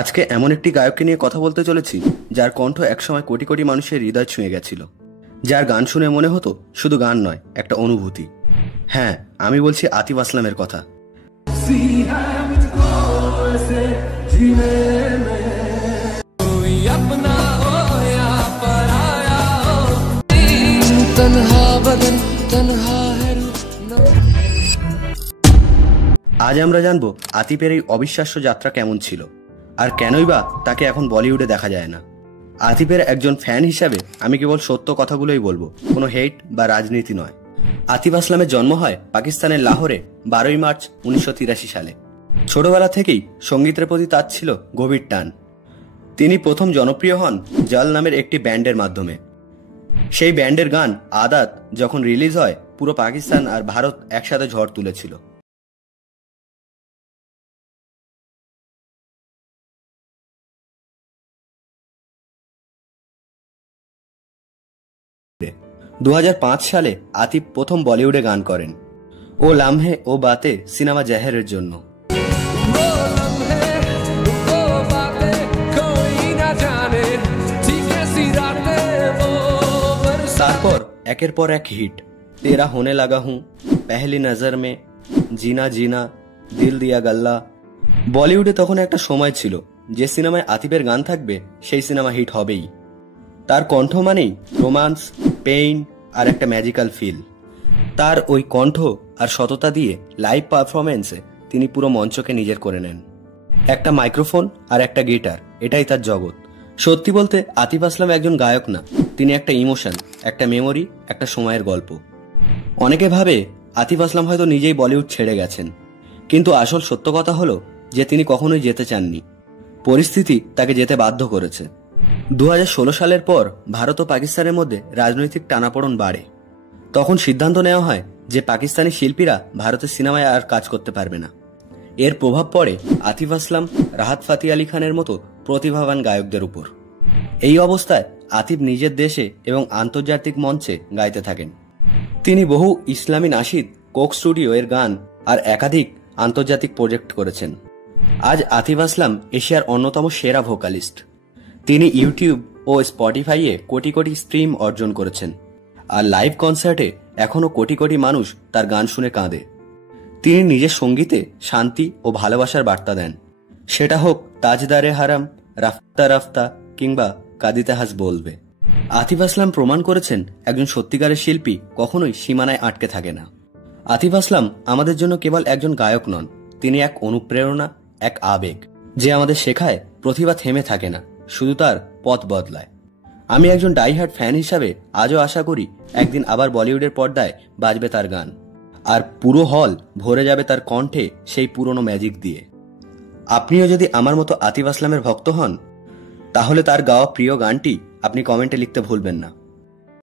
আজকে এমন একটি গায়ককে নিয়ে কথা বলতে চলেছি যার কণ্ঠ একসময় কোটি কোটি মানুষের হৃদয় ছুঁয়ে গেছিল, যার গান শুনে মনে হতো শুধু গান নয়, একটা অনুভূতি। হ্যাঁ, আমি বলছি আতিফ আসলামের কথা। আজ আমরা জানবো আতিফের এই অবিশ্বাস্য যাত্রা কেমন ছিল, আর কেনই বা তাকে এখন বলিউডে দেখা যায় না। আতিফের একজন ফ্যান হিসাবে আমি কেবল সত্য কথাগুলোই বলবো, কোনো হেট বা রাজনীতি নয়। আতিফ আসলামের জন্ম হয় পাকিস্তানের লাহোরে 12ই মার্চ 1983 সালে। ছোটবেলা থেকেই সঙ্গীতের প্রতি তার ছিল গভীর টান। তিনি প্রথম জনপ্রিয় হন জাল নামের একটি ব্যান্ডের মাধ্যমে। সেই ব্যান্ডের গান আদাত যখন রিলিজ হয়, পুরো পাকিস্তান আর ভারত একসাথে ঝড় তুলেছিল। 2005 সালে আতিফ প্রথম বলিউডে গান করেন ও লামহে ও বাতে সিনেমা জাহেরের জন্য। তারপর একের পর এক হিট, তেরা হোনে লাগা হুঁ, পেহলি নজর মে, জিনা জিনা, দিল দিয়া গল্লা। বলিউডে তখন একটা সময় ছিল যে সিনেমায় আতিফের গান থাকবে সেই সিনেমা হিট হবেই। তার কণ্ঠ মানেই রোমান্স, পেইন আর একটা ম্যাজিক্যাল ফিল। তার ওই কণ্ঠ আর সততা দিয়ে লাইভ পারফরমেন্সে তিনি পুরো মঞ্চকে নিজের করে নেন। একটা মাইক্রোফোন আর একটা গিটার, এটাই তার জগৎ। সত্যি বলতে আতিফ আসলাম একজন গায়ক না, তিনি একটা ইমোশন, একটা মেমোরি, একটা সময়ের গল্প। অনেকে ভাবে আতিফ আসলাম হয়তো নিজেই বলিউড ছেড়ে গেছেন, কিন্তু আসল সত্য কথা হলো যে তিনি কখনোই যেতে চাননি। পরিস্থিতি তাকে যেতে বাধ্য করেছে। 2016 সালের পর ভারত ও পাকিস্তানের মধ্যে রাজনৈতিক টানাপোড়েন বাড়ে। তখন সিদ্ধান্ত নেওয়া হয় যে পাকিস্তানি শিল্পীরা ভারতের সিনেমায় আর কাজ করতে পারবে না। এর প্রভাব পড়ে আতিফ আসলাম, রাহাত ফাতি আলী খানের মতো প্রতিভাবান গায়কদের উপর। এই অবস্থায় আতিফ নিজের দেশে এবং আন্তর্জাতিক মঞ্চে গাইতে থাকেন। তিনি বহু ইসলামী নাশিদ, কোক স্টুডিও এর গান আর একাধিক আন্তর্জাতিক প্রজেক্ট করেছেন। আজ আতিফ আসলাম এশিয়ার অন্যতম সেরা ভোকালিস্ট। তিনি ইউটিউব ও স্পটিফাইয়ে কোটি কোটি স্ট্রিম অর্জন করেছেন, আর লাইভ কনসার্টে এখনো কোটি কোটি মানুষ তার গান শুনে কাঁদে। তিনি নিজের সঙ্গীতে শান্তি ও ভালোবাসার বার্তা দেন, সেটা হোক তাজদারে হারাম, রাফতা রাফতা কিংবা কাদিতে হাস বলবে। আতিফ আসলাম প্রমাণ করেছেন একজন সত্যিকারের শিল্পী কখনোই সীমানায় আটকে থাকে না। আতিফ আসলাম আমাদের জন্য কেবল একজন গায়ক নন, তিনি এক অনুপ্রেরণা, এক আবেগ, যে আমাদের শেখায় প্রতিভা থেমে থাকে না, শুধু তার পথ বদলায়। আমি একজন ডাইহার্ড ফ্যান হিসাবে আজও আশা করি একদিন আবার বলিউডের পর্দায় বাজবে তার গান, আর পুরো হল ভরে যাবে তার কণ্ঠে সেই পুরনো ম্যাজিক দিয়ে। আপনিও যদি আমার মতো আতিফ আসলামের ভক্ত হন, তাহলে তার গাওয়া প্রিয় গানটি আপনি কমেন্টে লিখতে ভুলবেন না।